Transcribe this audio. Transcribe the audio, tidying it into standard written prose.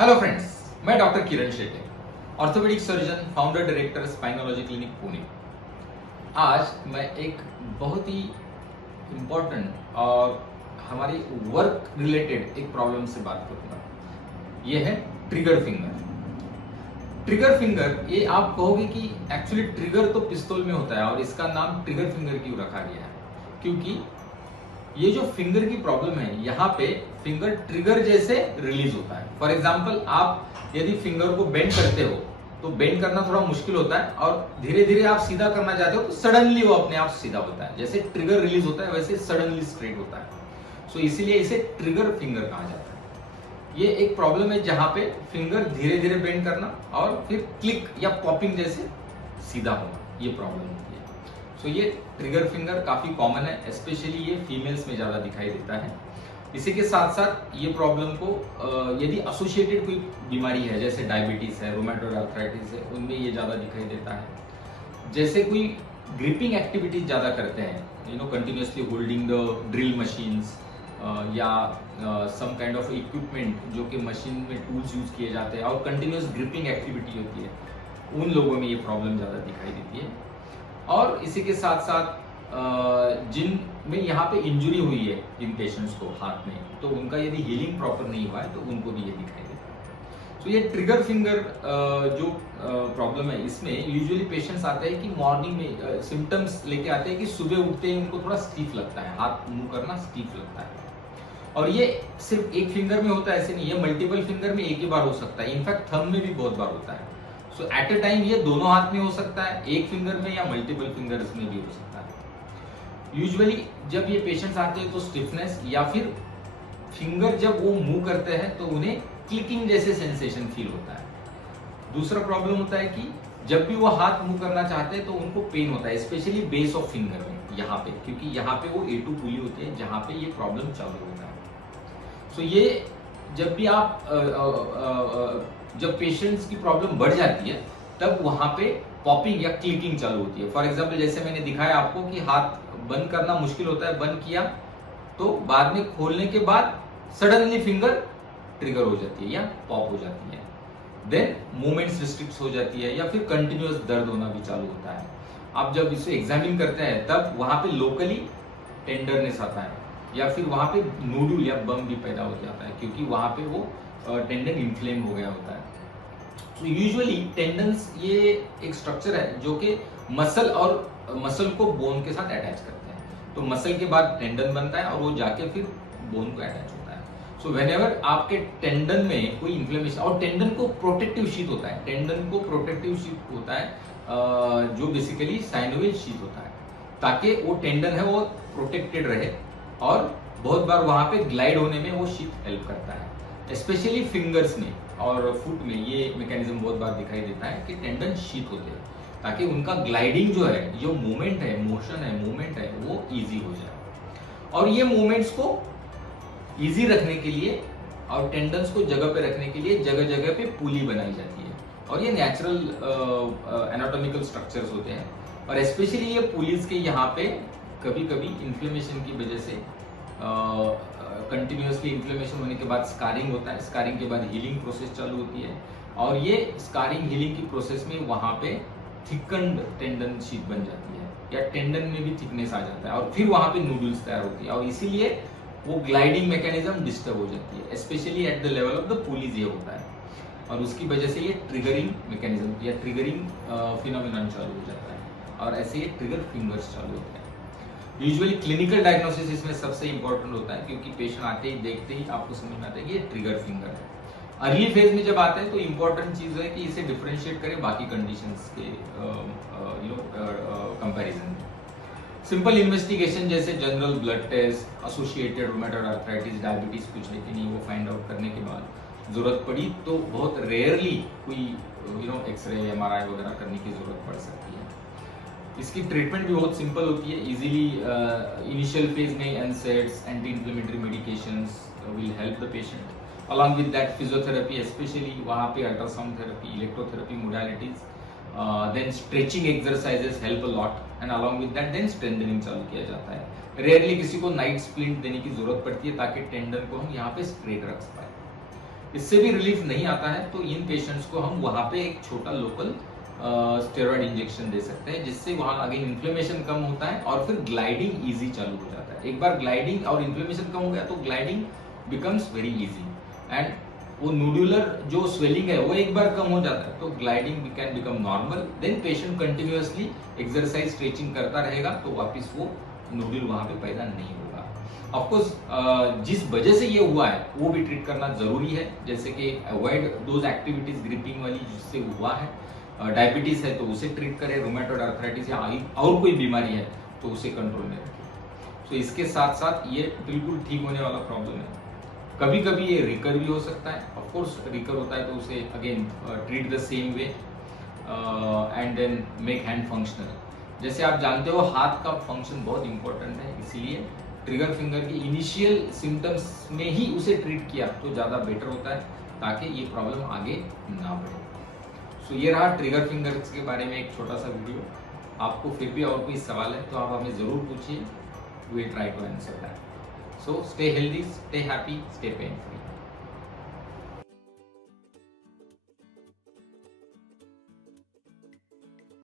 Hello friends, मैं doctor Kiran Shette, orthopedic surgeon, founder director spinology clinic Pune. आज मैं एक बहुत ही इम्पोर्टेंट और हमारी वर्क रिलेटेड एक प्रॉब्लम से बात करूंगा। ये है ट्रिगर फिंगर। ट्रिगर फिंगर, ये आप कहोगे कि एक्चुअली ट्रिगर तो पिस्तौल में होता है और इसका नाम ट्रिगर फिंगर क्यों रखा गया है? क्योंकि ये जो फिंगर की प्रॉब्लम है, यहाँ पे फिंगर ट्रिगर जैसे रिलीज होता है। फॉर एग्जाम्पल, आप यदि फिंगर को बेंड करते हो तो बेंड करना थोड़ा मुश्किल होता है और धीरे धीरे आप सीधा करना चाहते हो तो सडनली वो अपने आप सीधा होता है। जैसे ट्रिगर रिलीज होता है वैसे सडनली स्ट्रेट होता है। सो इसीलिए इसे ट्रिगर फिंगर कहा जाता है। ये एक प्रॉब्लम है जहां पे फिंगर धीरे धीरे बेंड करना और फिर क्लिक या पॉपिंग जैसे सीधा होना, ये प्रॉब्लम होती है। सो ये ट्रिगर फिंगर काफी कॉमन है, स्पेशली ये फीमेल्स में ज्यादा दिखाई देता है। इसी के साथ साथ ये प्रॉब्लम को यदि एसोसिएटेड कोई बीमारी है, जैसे डायबिटीज है, रोमेटॉइड आर्थराइटिस है, उनमें ये ज्यादा दिखाई देता है। जैसे कोई ग्रिपिंग एक्टिविटीज ज्यादा करते हैं, continuously holding the drill machines या सम काइंड ऑफ इक्विपमेंट जो कि मशीन में टूल्स यूज किए जाते हैं और कंटिन्यूअस ग्रिपिंग एक्टिविटी होती है, उन लोगों में ये प्रॉब्लम ज्यादा दिखाई देती है। और इसी के साथ साथ जिन में यहाँ पे इंजरी हुई है जिन पेशेंट्स को हाथ में, तो उनका यदि हीलिंग प्रॉपर नहीं हुआ है तो उनको भी ये दिखाई देता है। तो ये ट्रिगर फिंगर जो प्रॉब्लम है, इसमें यूजुअली पेशेंट्स आते हैं कि मॉर्निंग में सिम्टम्स लेके आते हैं कि सुबह उठते ही उनको थोड़ा स्टीफ लगता है, हाथ मूव करना स्टीफ लगता है। और ये सिर्फ एक फिंगर में होता है ऐसे नहीं, ये मल्टीपल फिंगर में एक ही बार हो सकता है। इनफैक्ट थंब में भी बहुत बार होता है। सो एट अ टाइम ये दोनों हाथ में हो सकता है, एक फिंगर में या मल्टीपल फिंगर्स में भी हो सकता है। यूजुअली जब ये पेशेंट्स आते हैं तो स्टिफनेस या फिर फिंगर जब वो मूव करते हैं तो उन्हें क्लिकिंग जैसे सेंसेशन फील होता है। दूसरा प्रॉब्लम होता है कि जब भी वो हाथ मूव करना चाहते हैं तो उनको पेन होता है, स्पेशली बेस ऑफ फिंगर में, यहाँ पे, क्योंकि यहाँ पे वो A2 पुली होती है जहाँ पे ये प्रॉब्लम चालू होता है। सो ये जब भी आप जब पेशेंट्स की प्रॉब्लम बढ़ जाती है तब वहां पे पॉपिंग या क्लिकिंग चालू होती है। फॉर एग्जांपल, जैसे मैंने दिखाया आपको कि हाथ बंद करना मुश्किल होता है, बंद किया तो बाद में खोलने के बाद सडनली फिंगर ट्रिगर हो जाती है या पॉप हो जाती है। देन मूवमेंट्स रिस्ट्रिक्ट हो जाती है या फिर कंटिन्यूअस दर्द होना भी चालू होता है। आप जब इसे एग्जामिन करते हैं तब वहां पे लोकली टेंडरनेस आता है या फिर वहां पे नोडुल या बम भी पैदा हो जाता है, क्योंकि वहां पे वो टेंडन इन्फ्लेम हो गया होता है। तो यूजुअली टेंडन्स ये एक स्ट्रक्चर है जो कि मसल को बोन के साथ अटैच करते हैं। तो मसल के बाद टेंडन बनता है और वो जाके फिर बोन को अटैच होता है। सो व्हेनेवर आपके टेंडन में कोई इन्फ्लेमेशन, और टेंडन को प्रोटेक्टिव शीथ होता है, टेंडन को प्रोटेक्टिव शीथ होता है जो बेसिकली साइनोवियल शीथ होता है, ताकि वो टेंडन है वो प्रोटेक्टेड रहे और बहुत बार वहां पे ग्लाइड होने में वो शीथ हेल्प करता है। स्पेशली फिंगर्स में और फुट में ये मैकेनिज्म बहुत बार दिखाई देता है कि टेंडन शीथ होते हैं ताकि उनका ग्लाइडिंग जो है, जो मूवमेंट है, मोशन है, मूवमेंट है, वो इजी हो जाए। और ये मूवमेंट्स को इजी रखने के लिए और टेंडन्स को जगह पे रखने के लिए जगह जगह पे पुली बनाई जाती है और ये नेचुरल एनाटॉमिकल स्ट्रक्चर्स होते हैं। और स्पेशली ये पुलीज के यहाँ पे कभी कभी इन्फ्लेमेशन की वजह से कंटिन्यूअसली इन्फ्लेमेशन होने के बाद स्कारिंग होता है, स्कारिंग के बाद हीलिंग प्रोसेस चालू होती है और ये स्कारिंग हीलिंग की प्रोसेस में वहां पे थिकन्ड टेंडन शीट बन जाती है या टेंडन में भी थिकनेस आ जाता है और फिर वहां पे नूडल्स तैयार होती है और इसीलिए वो ग्लाइडिंग मैकेनिज्म डिस्टर्ब हो जाती है, specially at the level of the pulleys ये होता है और उसकी वजह से ये ट्रिगरिंग मैकेनिज्म या ट्रिगरिंग फिनोमिनन चालू हो जाता है और ऐसे ये ट्रिगर फिंगर्स चालू होते हैं। यूजुअली क्लिनिकल डायग्नोसिस इसमें सबसे इंपॉर्टेंट होता है, क्योंकि पेशेंट आते ही देखते ही आपको समझ में आता है कि ये ट्रिगर फिंगर है। अर्ली फेज में जब आते हैं तो इंपॉर्टेंट चीज है कि इसे डिफरेंशिएट करें बाकी कंडीशंस के कंपैरिजन में। सिंपल इन्वेस्टिगेशन जैसे general blood test, associated rheumatoid arthritis, diabetes कुछ है कि नहीं, वो फाइंड आउट करने के बाद जरूरत पड़ी तो बहुत रेयरली कोई एक्सरे एमआरआई वगैरह करने की जरूरत पड़ सकती है। इसकी ट्रीटमेंट भी बहुत सिंपल होती है, इजीली इनिशियल फेज में NSAIDs, anti inflammatory medications will help the patient. Along with that physiotherapy, specially वहाँ पे ultrasound therapy, electrotherapy modalities, then stretching exercises help a lot and along with that then strengthening चालू किया जाता है। Rarely किसी को night splint देने की जरूरत पड़ती है ताकि टेंडन को हम यहाँ पे स्ट्रेट रख पाए। इससे भी रिलीफ नहीं आता है तो इन पेशेंट्स को हम वहां पे एक छोटा लोकल स्टेरॉइड इंजेक्शन दे सकते हैं, जिससे वहां आगे इन्फ्लेमेशन कम होता है और फिर ग्लाइडिंग इजी चालू हो जाता है। एक बार ग्लाइडिंग और इन्फ्लेमेशन कम हो गया तो gliding becomes very easy, and वो नोडुलर जो स्वेलिंग है वो एक बार कम हो जाता है तो gliding can become normal. Then patient continuously exercise stretching करता रहेगा तो वापस वो नोडुल वहां पे पैदा नहीं होगा। ऑफकोर्स जिस वजह से ये हुआ है वो भी ट्रीट करना जरूरी है, जैसे कि अवॉइड दोज एक्टिविटीज ग्रिपिंग वाली जिससे हुआ है। डायबिटीज है तो उसे ट्रीट करें, रूमेटॉइड आर्थराइटिस या और कोई बीमारी है तो उसे कंट्रोल में रखें। तो इसके साथ साथ ये बिल्कुल ठीक होने वाला प्रॉब्लम है। कभी कभी ये रिकर भी हो सकता है, ऑफ कोर्स रिकर होता है तो उसे again treat the same way and then make hand functional. जैसे आप जानते हो हाथ का फंक्शन बहुत इंपॉर्टेंट है, इसीलिए ट्रिगर फिंगर की इनिशियल सिम्टम्स में ही उसे ट्रीट किया तो ज्यादा बेटर होता है ताकि ये प्रॉब्लम आगे ना बढ़े। सो ये रहा ट्रिगर फिंगर्स के बारे में एक छोटा सा वीडियो। आपको फिर भी और कोई सवाल है तो आप हमें जरूर पूछिए, we will try to answer that. So stay healthy, stay happy, stay pain free.